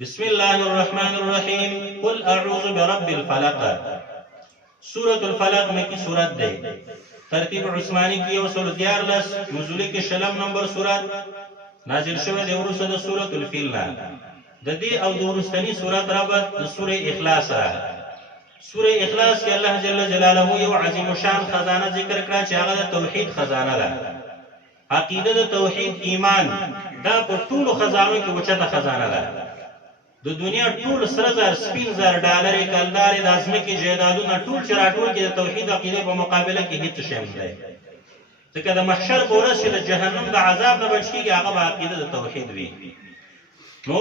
بسم الله الرحمن الرحیم قل اعوذ برب الفلق. سورة الفلق مکی سورت دے. ترتیب عثمانی کی 114، نزولی کی شلم نمبر سورت. نازل شوه د وروسته د سورة الفیل نه. د دې او د وروستنی سورت ربط د سورة اخلاص سره. سورة اخلاص کې الله جل جلاله یو عظیم شان خزانه ذکر کړه چې هغه د توحید خزانه ده. عقیده د توحید ایمان دا په ټولو خزانو کې اوچته خزانه ده. د دنیا ټول سره زر سپین زر ډالرې کلدارې د ځمکې جایدادونه ټول چې راټول کې د توحید عقیدې په مقابله کې هیڅ شی نه دی. ځکه د محشر په ورځ چې د جهنم د عذاب نه بچ کېږي هغه به عقیده د توحید وي. نو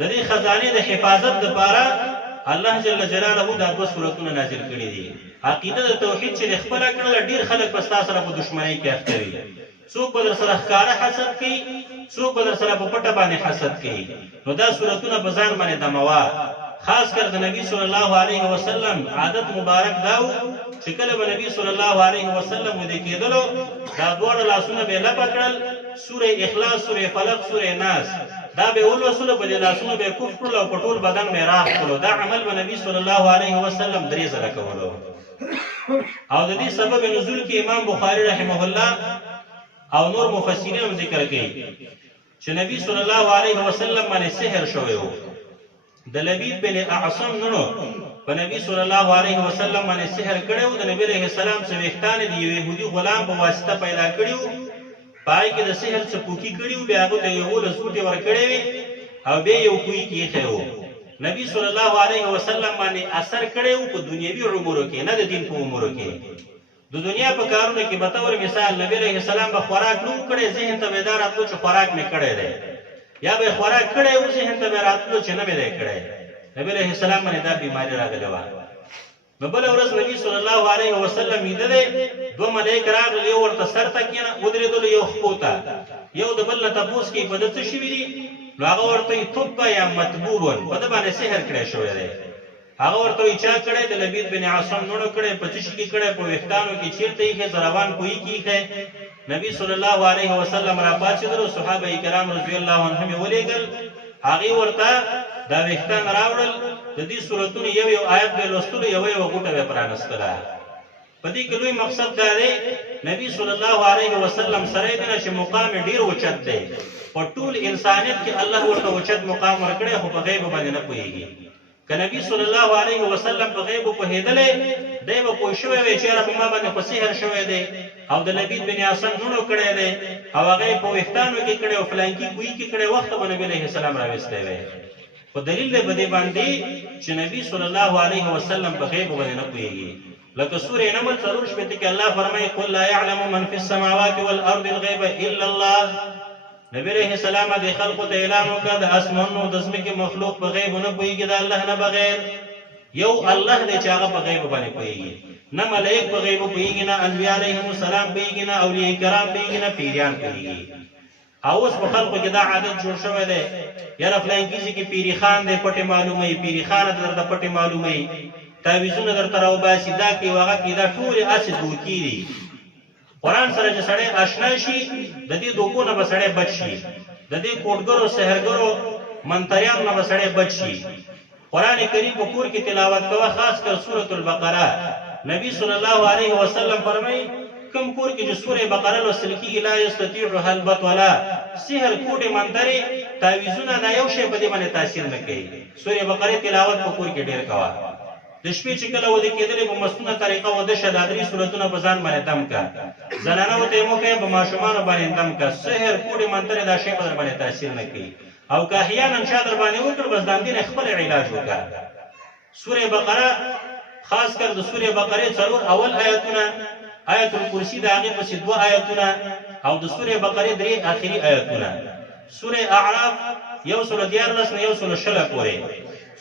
د دې خزانې د حفاظت دپاره الله جل جلاله دا دوه سورتونه نازل کړي دي. عقیده د توحید چې خپله کړله ډېر خلک به ستا سره په دښمنۍ کې اخته وي. څوک به در سره ښکاره حسد کوي، څوک به در سره په پټه باندې حسد کوي. نو دا سورتونه په ځان باندې دموه. خاص کر د نبی صلی الله علیه وسلم عادت مبارک داو چې کله به نبی صلی الله علیه وسلم ودې کېدلو دا دواړه لاسونه به لپه کړل، سوره اخلاص، سوره فلق، سوره ناس دا به ولوسلو، په دې لاسونه به کف کړل او په ټول بدن به راح کړلو. دا عمل به نبی صلی الله علیه وسلم 3 ځله کولو. او د دې سبب نزول کې امام بخاری رحمه الله او نور مفسرین هم ذکر کوي چې نبی صلی الله علیه وسلم باندې سحر شوی و. د لبید بن اعصم نو په نبی صلی الله علیه وسلم باندې سحر کړی و. د نبی علیه السلام څه ویښتان د یو یهودي غلام په واسطه پیدا کړي و، پای کې د سحر څه پوکي کړي و، بیا هغه ته یو لسوټې ورکړې وې او بیا یو کوی کې ایښی و. نبی صلی الله علیه وسلم باندې اثر کړی و په دنیوي امورو کې، نه د دین په امورو کې. د دنیا په کارونو کې بطور مثال نبی علیه السلام به خوراک نه و کړی، ذهن ته به دا راتلو چې خوراک مې کړی دی، یا به خوراک کړی و ذهن ته به راتلو چې نه مې دی کړی. نبی علیه السلام باندې دا بیماري راغلې وه. نو بله ورځ نبی صلی الله علیه وسلم ویده دی، 2 ملایک راغلل، یو ورته سر ته ودرېدلو، یو خپو ته، یو د بل نه تپوس کوي په ده څه شوي دي. نو هغه ورته وایي طب یا مطبوبون، په ده باندې سحر کړی شوی دی. هغه ورته وایي چا کړی؟ د لبید بن عاصم نوڼو کړی. په څه شي کې کړی؟ په ویښتانو کې. چېرته ایښی؟ زروان کوهي کې ایښی. نبی صلی الله علیه وسلم را پاڅېدلو، صحابه کرام رضی الله عنهم یې ولېږل، هغې ورته دا ویښتان راوړل. د دې سورتونو یو یو آیت به لوستلو، یوه غوټه به پرانستله. په دې کې لوی مقصد دا دی نبی صلی الله علیه وسلم سره یې دی چې مقام یې ډېر اوچت دی. په ټول انسانیت کې الله ورته اوچت مقام ورکړی، خو په غیب باندې نه پوهېږي. که نبی صلی الله علیه وسلم په غیب پوهېدلی دی به پوه شوی وی چې یاره په ما باندې خو سحر شوی دی او د لبید بن عاصم نوڼو کړی دی او هغه یې په ویښتانو کې کړی او فلانکي کوهي کې کړی، وخته به نبي علیه السلام راویستی وی. خو دلیل دی په دې باندې چې نبی صلی الله علیه وسلم په غیب باندې نه پوهېږي. لکه سورې نمل 4 کې الله فرمایي قل لا یعلم من فی السماوات والارض الغیب الا الله. نبی علیہ السلام د خلقو ته اعلان وکړه د اسمانونو د ځمکې مخلوق په غیب نه پوهېږي د الله نه بغیر. یو الله دی چې هغه په غیب باندې پوهېږي. نه ملایک په غیب پوهېږي، نه انبیا علیهم السلام پوهېږي، نه اولیاء کرام پوهېږي، نه پیریان پوهېږي. او اوس په خلقو کې دا عادت جوړ شوی دی، یاره فلانکي ځای کې پیري خان دی پټې معلوموي، پیري خانه درته پټې معلوموي، تعویذونه درته راوباسي، دا کوي هغه کوي. دا ټولې هسې دوکې دي. قرآن سره چې سړی اشنا شي د دې دوکو نه به سړی بچ شي، د دې کوډګرو سحرګرو منتریانو نه به سړی بچ شي. قرآن کریم په کور کې تلاوت کوه، خاص کر سورة البقره. نبی صلی الله علیه وسلم فرمایي کوم کور کې چې سورة بقره لوستل کېږي لا یستطیعها البطله، سحر، کوډې، منترې، تعویذونه دا یو شی په دې باندې تاثیر نه کوي. سورة بقره تلاوت په کور کې ډېر کوه. د شپې چې کله ودې کېدلې په مستونه طریقه وده شه، دا 3 سورتونه په ځان باندې دم که. زنانه ته یې مه کوې، په ماشومانو باندې دم که. سحر، کوډې، منترې دا شی په در باندې تاثیر نه کوي. او که احیانا چا در باندې وکړ بس د همدې نه خپل علاج وکړه. سورة بقره خاص کر د سورة بقرې 4 اول آیتونه، آیت الکرسی د هغې پسې 2 آیتونه او د سورة بقرې 3 آخري آیتونه. سورة اعراف 114 نه 116 پورې.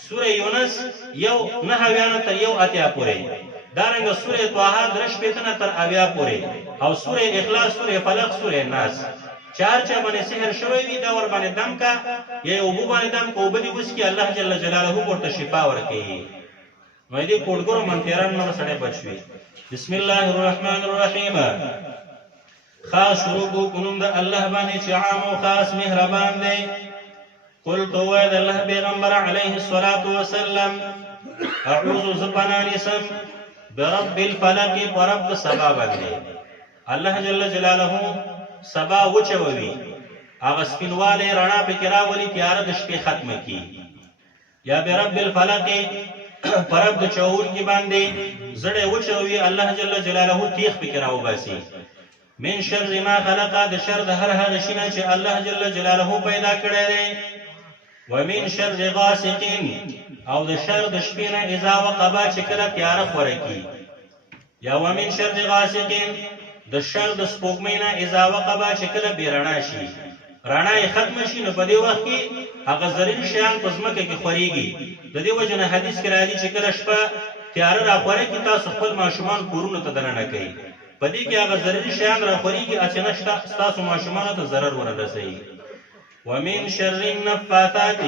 سورة یونس 9 تر 1 پورې. دارنګه سورة طه 3 تر 80 پورې. او سورة اخلاص، سورة فلق، سورة ناس. چار چا باندې سحر شوی وي دا ور باندې دم کا، یا اوبو باندې دم کا، اوبه دې وڅکي، الله جل جلاله ورته شفا ورکوي. نو دې کوډګرو منتیرانو نه سړی بچ وي. بسم الله الرحمن الرحیم. خاص شروع کو په نوم د الله باندې چې عام او خاص مهربان دی. قل تو وای د الله پیغمبر علیه الصلاة والسلام اعوذ زپنا نسم برب الفلق ورب سبا باندې الله جل جلاله سبا وچوي هغه سپینواله رڼا پکې راولي تیار د شپې ختمه کی یا برب الفلق پرب د چور کی باندې زړه وچوي الله جل جلاله تیخ پکې راوباسي من شر ما خلق د شر د هر هغه شي نه چې الله جل جلاله پیدا کړی دی ومن شر غاسق او د شر د شپې نه اذا وقبا چې کله تیار خورکی یا ومن شر غاسق د شر د سپوږمۍ نه اذا وقبا چې کله بیرڼا شي رڼا یې ختم شي نو په دې وخت کې هغه زرین شیان په ځمکه کې خوريږي د دې وجه نه حدیث کې راځي چې کله شپه تیار را خوري کې تاسو خپل ماشومان کورونو ته دننه کوي په دې کې هغه زرین شیان را خوريږي اچنه تاسو ماشومان ته ضرر ورسوي ومن شر النفاثات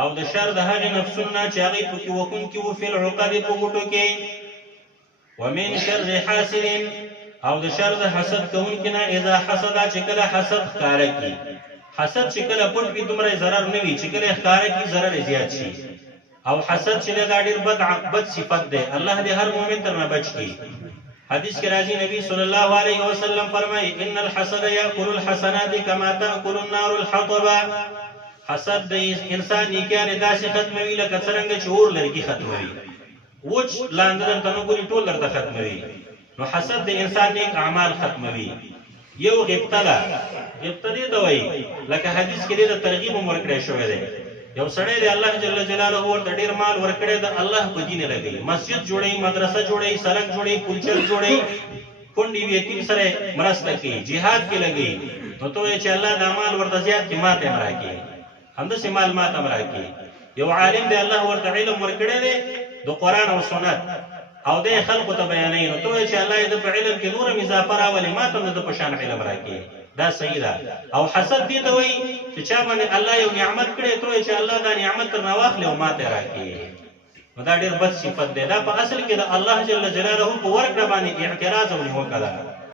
او د شر د هغه نفسونه چې هغه پکې وکون کې وو فل عقد په ګټو کې ومن شر حاسد او د شر د حسد کوونکې نه اذا حسد چې کله حسد ښکاره کی حسد چې کله پټ وي دومره ضرر نه وي چې کله ښکاره کی ضرر زیات شي او حسد چې دا ډیر بد صفت ده الله دې هر مؤمن تر نه بچ کی حدیث کې راځي نبی صلی الله علیه وسلم فرمایي ان الحسد یاکل الحسنات کما تاکل النار الحطب حسد د انسان نیکانه داسې ختموي لکه څنګه چې اور لرګي ختموي وچ لاندې درته نو ګوري ټول درته ختموي نو حسد د انسان نیک اعمال ختموي یو غبطه دی وایي لکه حدیث کې د ترغیب ورکړی شوی دی یو سړی دی الله جل جلاله ورته ډیر مال ورکړی د الله په دین لګي مسجد جوړي مدرسه جوړي سړک جوړي پلچر جوړي کونډي یتیم سره مرسته کوي jihad کې لګي نو ته چې الله د مال ورته زیات کې ماته راکړي همداسې مال ماته راکړي یو عالم دی الله ورته علم ورکړی دی د قران او سنت او د خلقو ته بیانې نو ته چې الله دې په علم کې نور اضافه راولي ماته د په شان علم راکړي دا صحیح ده او حسد دې ته وایي چې چا باندې الله یو نعمت کړی ته چې الله دا نعمت تر نواخلې او ماته راکړي نو دا ډېر بد صفت ده دا په اصل کې د الله جل جلاله په ورکړه باندې اعتراض او نیوکه ده